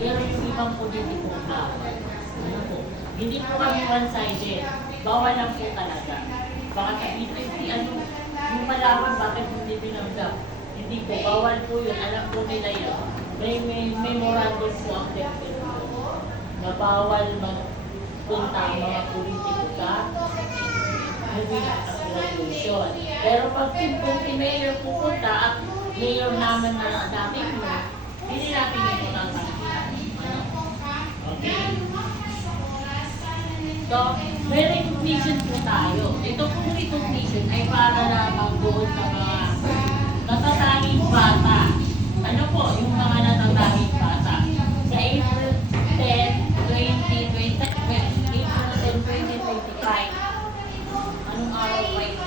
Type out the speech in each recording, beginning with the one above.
Pero yung ibang politiko na, ano po, hindi po kami one-sided. Bawal lang po talaga. Baka sabihin, hindi ano, yung malaman bakit hindi binanggap. Hindi po, bawal po yun. Alam po nila yun. May memorandum po ang DepEd na bawal magpunta ang mga politiko sa moving resolution. Pero pag kung si Mayor pupunta at Mayor naman na natin mo, hindi natin ito tatanggihan. Okay? So, may recognition po tayo. Ito pong recognition ay para lamang doon sa mga natatanging bata. Ano po, yung mga natatanging bata? Sa April 10, 2025, anong araw ba ito?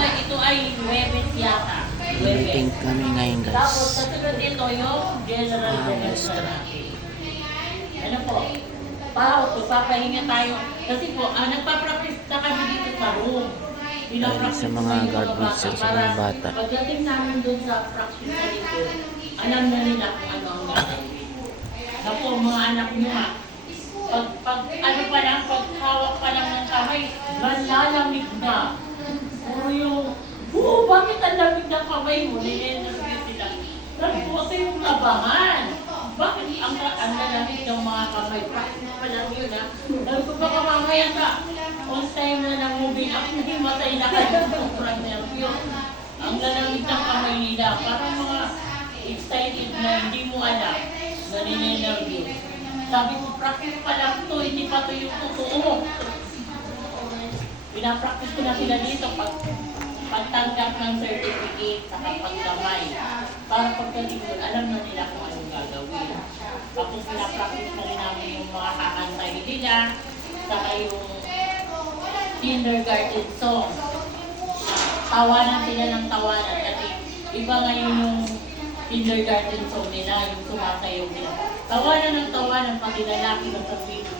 Ito ay Webes yata. Meeting kami ngayon Tapos, guys. kasunod ito yung General Director natin. Ano po? Papahinga tayo. Kasi po, nagpa-practice na kami dito sa room. Dahil sa mga guardrails at sa mga bata. Pagdating namin doon sa practice na dito, alam na nila kung ano ang gagawin. Ako, mga anak nyo ha, pag ano pa lang, pag hawak pa lang ng kamay, malalamig na. Puro yung, bakit ang lamig ng kamay mo? Ninenervous sila. Sabi ko, ito yung labangan. Bakit ang lalamig ng mga kamay? Practice pa lang yun ha. Sabi ko, baka mamaya ka, on time na ng moving up, hindi matay na kayo ng sobrang nervous. Ang lalamig ng kamay nila, parang mga excited na hindi mo alam na ninenervous. Sabi ko, practice pa lang to, hindi pa to yung totoo. Pinapractice ko na sila dito pagtanggap ng certificate sa pagkamay. Para pagdating doon, alam na nila kung anong gagawin. Tapos pinapractice na rin namin yung mga kakantay nila, saka yung kindergarten song. Tawanan sila ng tawanan kasi iba ngayon yung kindergarten song nila, yung sumasayaw nila. Tawanan ng tawanan, pati lalaki ng sabihin.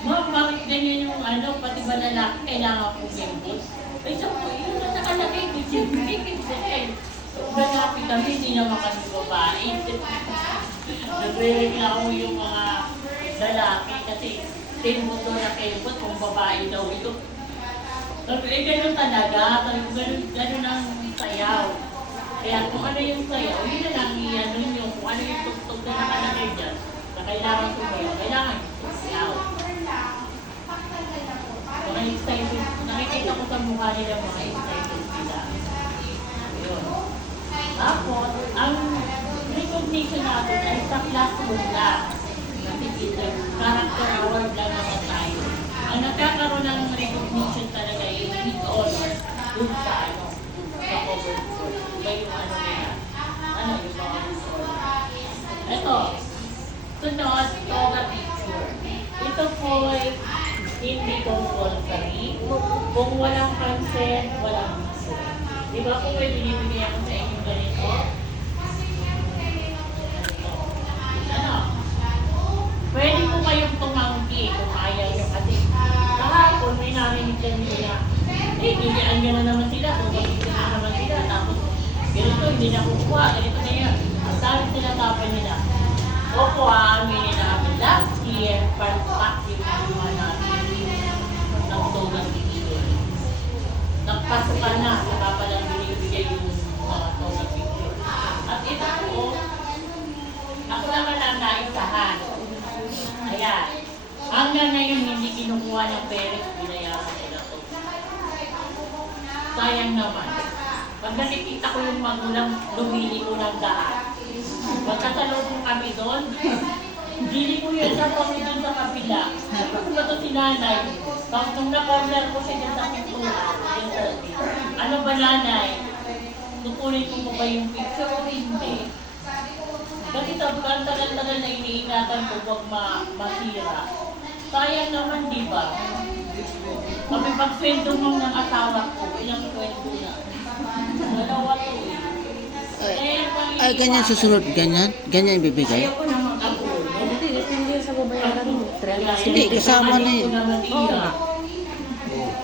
Ma'am, bakit ganyan yung pati ba lalaki kailangan kong members? Ay, sa po, yun na nakalagay, bigyan lalaki kami, hindi naman kami babae. Nagre-reklamo yung mga lalaki kasi tinbuto na kembot kung babae daw ito. Sabi, ganun talaga, ganun ang sayaw. Kaya kung ano yung sayaw, yun na lang yung kung ano yung tugtog na nakalagay dyan, na kailangan sumayaw, kailangan sumayaw. Mga excited, nakikita ko sa mukha nila mga excited sila. Yun. Tapos, ang recognition natin ay sa classroom lang. Nakikita, character award lang naman tayo. Ang nagkakaroon ng recognition talaga yung big honor dun sa sa covered court. Iba yung nila. Yung mga honor. Ito, sunod, toga picture. Ito po ay hindi compulsory. Kung walang consent, walang picture. Diba kung may binibigay ako sa inyo ganito? Pwede po kayong tumanggi kung ayaw nyo kasi kahapon may narinig din nila. Bigyan nyo na naman sila, kung bakit na naman sila. Tapos, ganito, hindi na kukuha, ganito na yan. Ang dami sinatapan nila. Opo, aaminin namin last year, part-pack yung mga natin ng total picture. Nagpasukan na, saka palang binibigay yung mga total picture. At ito po, ako naman ang naisahan. Ayan. Hanggang ngayon hindi kinukuha ng parents, binayaran nila to. Sayang naman. Pag nakikita ko yung magulang lumili ko ng daan, magkasalubong kami doon, dili ko yun sa kami doon sa kapila. Ano ba ito si nanay? Tapos nung na-corner ko siya dyan sa pintura, ano ba nanay? Tutuloy ko mo ba yung picture o hindi? Kasi ang tagal-tagal na iniingatan ko huwag masira. Sayang naman, di ba? Kami pag-sweldo mo ng asawa ko, ilang sweldo na. Dalawa to eh. Ay, ganyan susunod, ganyan? Ganyan ibibigay? Ayaw ko naman ako. Hindi sa babayaran mo. Hindi, kasama na yun. Oo nga.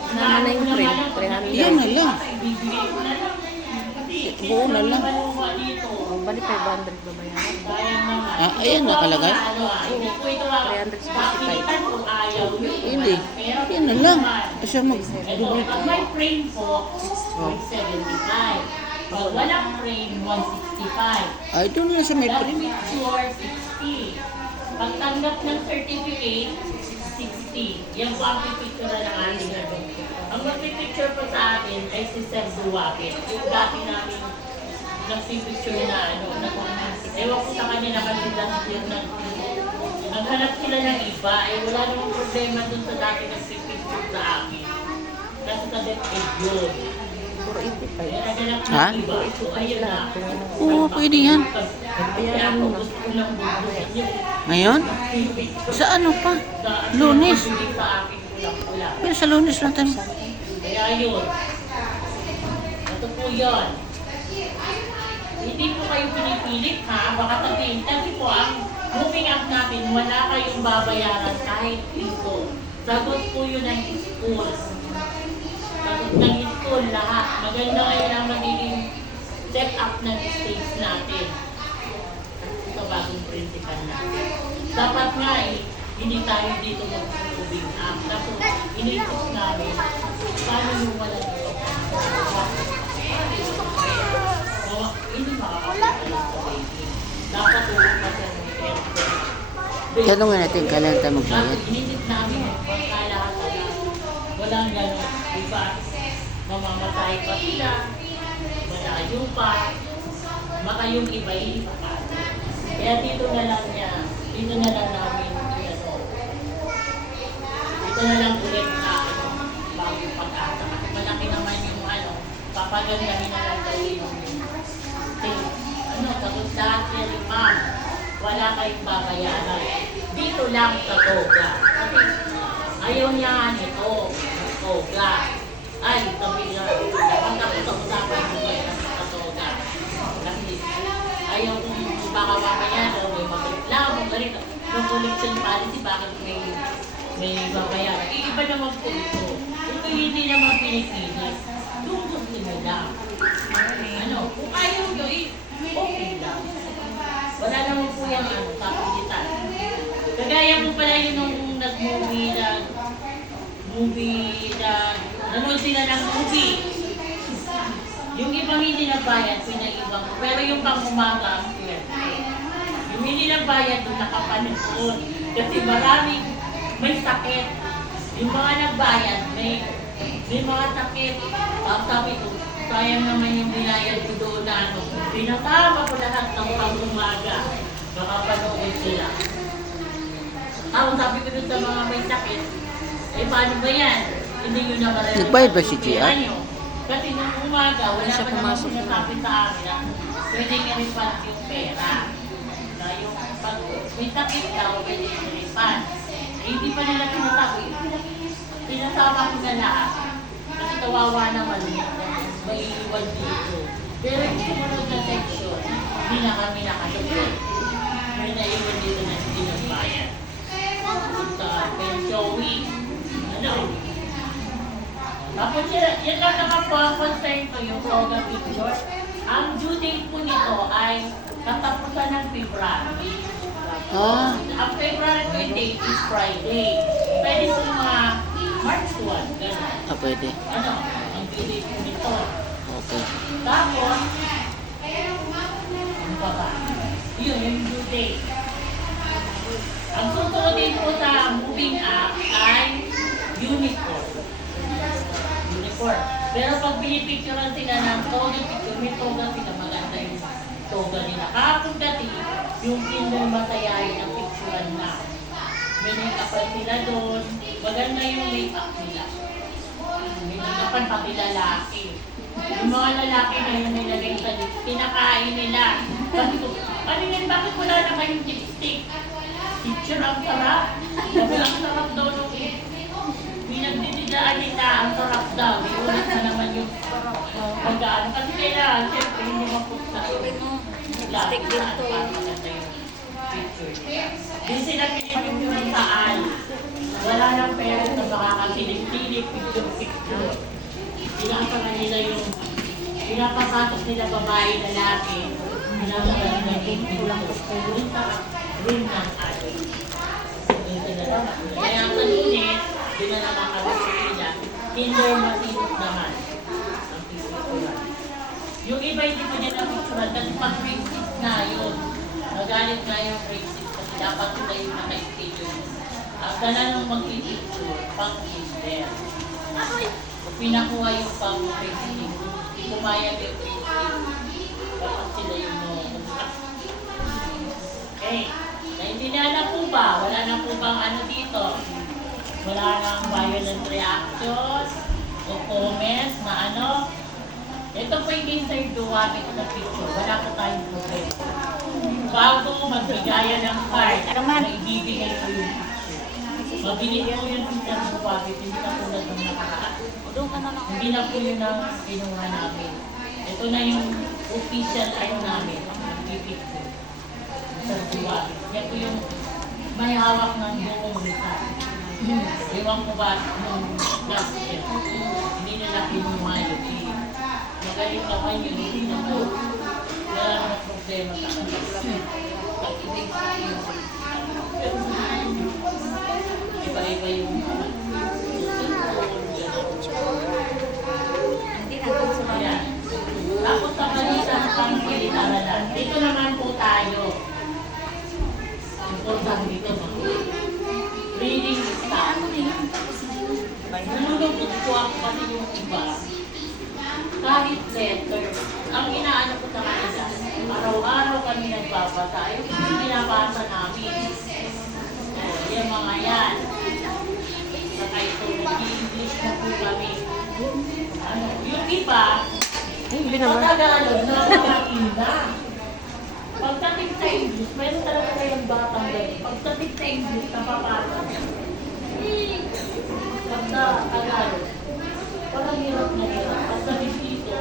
Kasama na yung frame. 300. Yan na lang. Ibibigay ko na lang. Buo na lang. Maluwa dito. Bali 500 babayaran. Sayang naman. Ah, ayan nakalagay. Hindi po ito ang 365. papilitan kung ayaw nyo. Hindi. Pero Yan na lang. naman. Siya Ito, mag-double pag may frame po, 75. Pag walang frame, 165. Ay, doon na sa may Pag print. picture, 60. Pag tanggap ng certificate, 60. Yan po ang pipicture ng ating ano. Ang magpipicture po sa atin ay si Sir Duwapit. Yung dati namin nagpipicture na ano, ewan ko sa kanya kasi last year naghanap sila ng iba, wala namang problema dun sa dati nagpipicture sa akin. Kasi sa DepEd yun. 485. Naghanap Ha? ng iba. So ayun na. Oo, pwede yan. Kaya ako gusto ko lang bubuhin yun. Ngayon? Sa ano pa? Lunes. Sa akin kulang-kulang. Pero sa Lunes natin. Kaya yun. Ito po yun. Hindi po kayo pinipilit ha. Baka sabihin. Kasi po ang moving up natin, wala kayong babayaran kahit ito. Sagot po yun ng school. Sagot ng school lahat. Maganda ngayon ang magiging set up ng stage natin. Ito bagong principal natin. Dapat nga hindi tayo dito mag-moving up. Tapos inisip namin, paano yung wala dito? Hindi makakapagpalit sa baby. Dapat tulong pa siya ng tempo. Tanungin natin, kailan tayo magbayad? Dapat inisip namin, magkalahat na walang gano'n. Diba? Mamamatay pa sila, malayo pa, baka yung iba hindi pa kaya. Kaya dito na lang niya, dito na lang namin, dito na lang ulit na bagong pag-asa. Kasi malaki naman yung papagandahin na lang daw yung sagot lahat niya ni ma'am, wala kayong babayaran. Dito lang sa Toga. Kasi ayaw niya nito, Toga. Ay, sabi niya, dapat ako sa usapan mo sa Toga. Kasi ayaw kung baka babayaran, may magreklamo, ganito. Yung collection policy, bakit may babayaran? Iba naman po ito. Ito hindi naman pinipilit. Yung gusto nila. Kung ayaw nyo, okay lang. Wala naman po yung kapilitan. Kagaya po pala yun nung nag-movie nanood sila ng movie. Yung ibang hindi nagbayad, pinag-ibang ko. Pero yung pang-umaga, ang swerte. Yung hindi nagbayad, doon nakapanood. Kasi maraming may sakit. Yung mga nagbayad, may mga sakit. Sabi ko, sayang naman yung binayad ko doon na pinatama ko lahat ng pang-umaga. Baka panood sila. Sabi ko doon sa mga may sakit, paano ba yan? Hindi nyo na marami. Nagbayad ba si Gia? Kasi nung umaga, wala siya pa naman pumasok. sinasabi sa amin na pwede i-refund yung pera. Na yung pag may sakit daw, pwede i-refund. Hindi pa nila sinasabi. Sinasama ko na lahat. Kasi kawawa naman may iwan dito. Pero yung sumunod na section, hindi na kami nakasagot. May naiwan dito na hindi nagbayad. Sa pensioning. Tapos yan lang naman po ang concern ko yung Toga picture. Ang due date po nito ay katapusan ng February. Ang February 28 is Friday. Pwede po mga March 1. Ganun. Pwede. Ang due date po nito. Okay. Tapos, ano pa ba? Yun, yung due date. Ang susunod din po sa moving up ay uniform. Pero pag pinipicturean sila ng Toga picture, may Toga sila, maganda yung Toga nila. Kahapon dati, yung kinder masayahin ng picturean na. May make-upan sila doon. Maganda yung make-up nila. May make-upan pati lalaki. Yung mga lalaki na yun nilagay sa lips, pinakain nila. Sabi ko, ano yan, bakit wala na kayong lipstick? Picture ang sarap. Sabi ang sarap daw nung pinagdididaan nila, ang sarap daw. Iulit na naman yung pagkaan. Kasi kailangan, siyempre, hindi mapunta. Lipstick din to. Maganda yung picture nila. Di sila pinipicture saan. Wala nang parents na makakasilip-silip, picture. Pinapasok nila yung pinapasok nila babae, lalaki. Rin ng atin. Kaya sa Lunes, doon na naman kami sa Pila. Kinder matinot naman ang pipicturan. Yung iba hindi ko niya napicturan kasi pag grade 6 na yun. Nagalit nga yung grade 6 kasi dapat sila yung naka-schedule. Ang gana nung mag-picture, pang kinder. Pinakuha yung pang grade 6. Pumayag yung grade 6. Dapat sila yung okay. Naintindihan na po ba? Wala na po bang ano dito? Wala nang violent reactions o comments na ano? Ito po yung insert duwagin ko na picture. Wala po tayong problem. Bago magbigayan ng card, maibibigay ko yung picture. Mabilis po yung insert duwagin, hindi ka tulad ng nakaraan. Hindi na po yun ang kinuha namin. Ito na yung official ano namin, ang picture. Sa duwagin. Yan po yung may hawak ng buong lisan. Ewan ko ba nung last year, hindi nila kinuha yun. Magaling naman yun, hindi na po. Wala naman problema sa kanila. Pag-ibig yun. Iba-iba yung ayan. Tapos sa kanila sa pang-pilitaralan. Dito naman po tayo. Important dito. Reading style. Nalulungkot po ako kasi yung iba. Kahit letter, ang inaano ko sa kanila, araw-araw kami nagbabasa, yung binabasa namin. Yung mga yan. Saka ito, nag-i-English na po kami. Ano, yung iba, Pagkagalog na nakakina. Pagdating sa English, meron talaga kayong batang gano'n. Pagdating sa English, napapasa. Pagkagalog, parang hirap na hirap. Pagdating dito,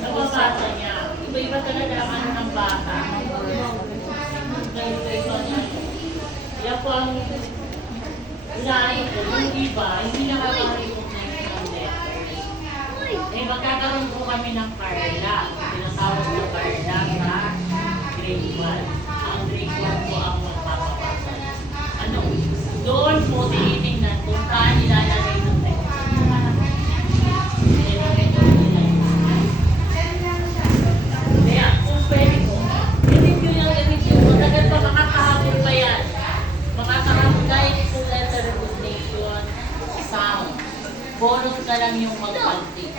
napapasa niya. Iba-iba talaga ang ano ng bata. Iba-iba niya. Kaya po ang inaano ko, yung iba, hindi nakaka-recognize ng letters. Eh, magkakaroon po kami ng Carla. Tinatawag na Carla sa grade 1. Ang grade 1 po ang magpapapasa. Ano? Doon po tinitingnan kung saan nilalagay ng text. Kaya, kung pwede po, i-review yung i-review. Matagal pa makakahabol pa yan. Makakahabol kahit po letter recognition, sound. Bonus ka lang yung mag-pantik.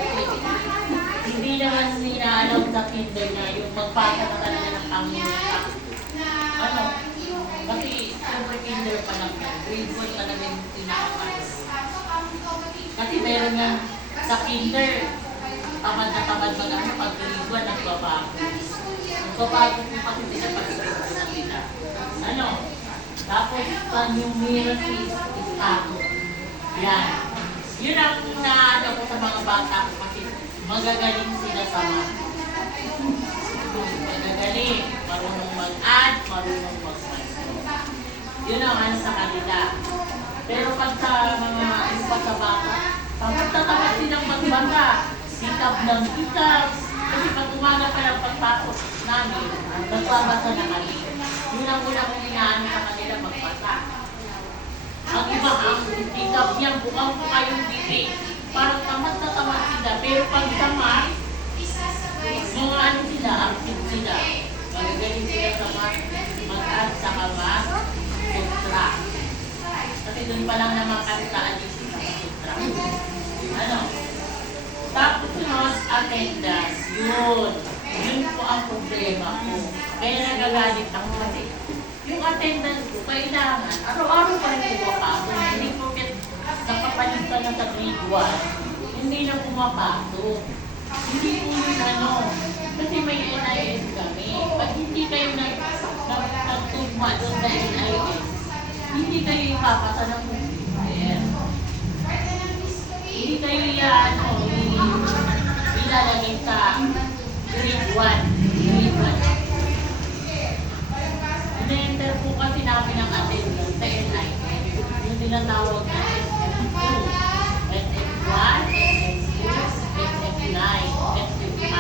Hindi naman nila-allow sa kinder na yung magpasa ka talaga ng pangungka. Ano? Kasi super kinder pa lang yan. Grade 1 talaga yung pinakapas. Kasi meron nga sa kinder, tamad na tamad mag-ano pag grade 1 nagbabago. Nagbabago po kasi sila pag grade 2 na sila. Ano? Tapos yung mirror is tato. Yan. Yun ang naano ko sa mga bata ko kasi magagaling sila sa math. Magagaling. Marunong mag-add, marunong mag-minus. Yun ang ano sa kanila. Pero pag sa mga ano pa sa bata, tamad silang magbasa. Sikap ng sikap. Kasi pag umaga pa lang pagpasok namin, nagbabasa na kami. Yun ang una kong inaano sa kanila magbasa. Ang iba ang sikap niyang bukang po kayong bibig. Parang tamad na tamad sila. Pero pag sa math, mga ano sila, active sila. Magagaling sila sa math, mag-add sa math, subtract. Kasi doon pa lang naman kami sa addition sa subtract. Ano? Tapos sunod, attendance. Yun. Yun po ang problema ko. Kaya nagagalit ako kasi. Yung attendance ko, kailangan, araw-araw pa rin pumapasok. Hindi po nakapalit ka na sa grade 1, hindi na pumapasok. Hindi po yun ano. Kasi may NIS kami. Pag hindi kayo nagtugma doon sa NIS, hindi kayo ipapasa ng computer. Hindi kayo ilalagay sa grade 1. Grade 1. Ina-enter po kasi namin ang attendance sa NIS. Yung tinatawag na SF2, SF1, SF2, SF9, SF5.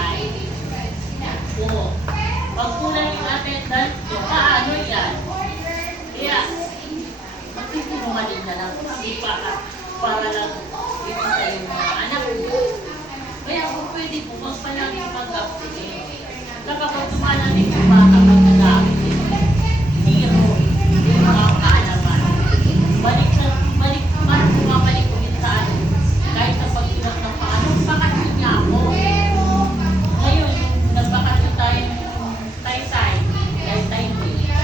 Pag kulang yung attendance nyo, paano yan? Kaya, magsisinungaling na lang. Hindi para lang ito sa yung mga anak mo. Kaya kung pwede po, magpalaging pag-absent. Kapag tumalating yung bata, magdadami. Hero, yung mga kaalaman. Balik, parang bumabalik ko yun sa ano. Kahit sa pagsulat ng paano, bakasyon niya ako. Ngayon, nagbakasyon tayo ng Taysay,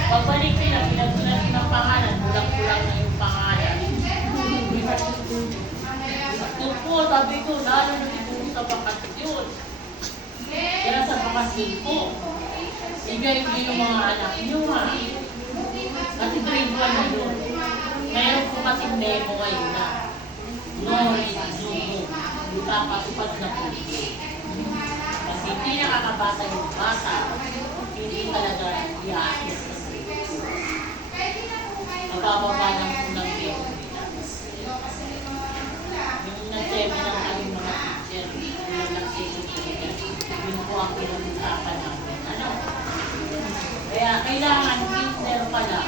pagbalik nila, pinagsulat ng pangalan, bulang-bulang na yung pangalan. Tupo, sabi ko, lalo na siguro sa bakasyon. Kaya sa bakasyon po, ibigay yung mga anak nyo ha. Kasi grade 1 na yun. Meron po kasing memo ngayon na no resume. Ipapatupad na po. Kasi hindi nakakabasa yung bata. Hindi talaga i-assess sa grade 2. Mabababa lang po ng memo nila. Yung nag-seminar kami mga teacher, yung nag-seminar, yun po ang pinag-usapan namin. Ano? Kaya kailangan kinder pala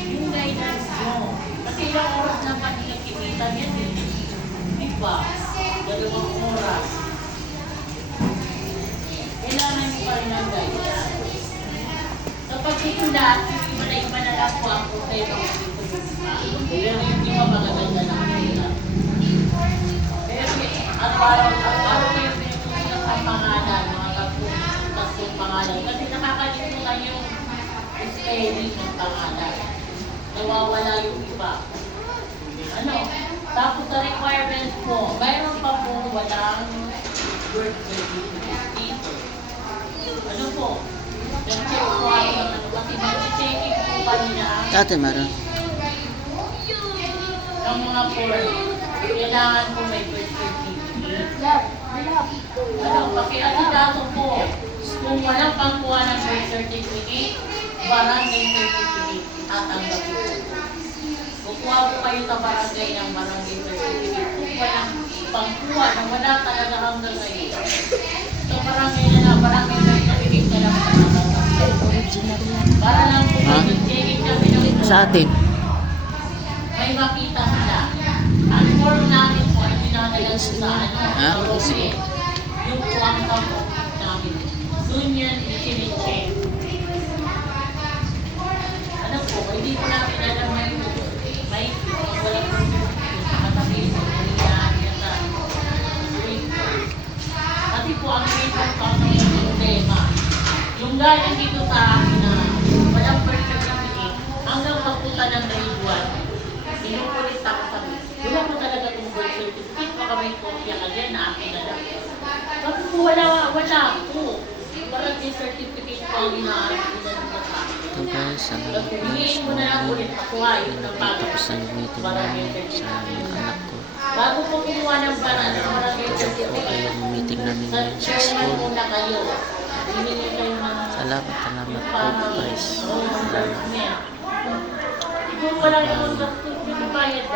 yung guidance mo. Kasi ilang oras naman nakikita yan eh. Di ba? 2 oras. Kailangan nyo pa rin ang guidance. Sa pagkikula, iba na lang po ang problema ko dito. Pero yung iba magaganda lang nila. Pero araw-araw kayo pinutulang ang pangalan, mga tatlong pangalan. Kasi nakakalimutan yung spelling ng pangalan. Nawawala yung iba. Ano? Tapos sa requirements po, mayroon pa po walang birth certificate dito. Ano po? Check po ako ng ano. Kasi mag-checking po kanina Dati meron. ng mga form. Kailangan po may birth certificate. Ano? Pakiasikaso po. Kung walang pangkuha ng birth certificate, barangay certificate, tatanggapin po. Kukuha po kayo sa barangay ng barangay certificate. Kung walang pangkuha na wala talaga hanggang ngayon. So barangay certificate na lang tatanggapin. Original yan. Para lang po Ha? mag-checking kami ng Sa atin. may makita sila. Ang form namin po ay pinadala sa ano, Ah, sa sige. yung po ang tapos namin. Doon yan i-check. Ano po, hindi ko namin alam may wala po katabi sa kanilaan yata. Kasi po ang main ng problema. Yung galing dito sa akin na walang birth certificate, hanggang magpunta ng grade 1, inukulit ako sabi, wala po talaga itong birth certificate, baka may kopya ka dyan na akin na lang. Sabi po, wala po. Parang yung certificate po ang inaaral sa akin. Ito guys, salamat po Hingin mo na lang ulit ako yung ng tapos na yung meeting namin sa mga anak ko. bago po kumuha ng barang ng barangay Ito certificate, ay yung meeting namin sa ngayon sa chairman school. muna kayo. Hiningi kayo ng Salamat po guys. Salamat. Kung wala yung gastos, yung bayad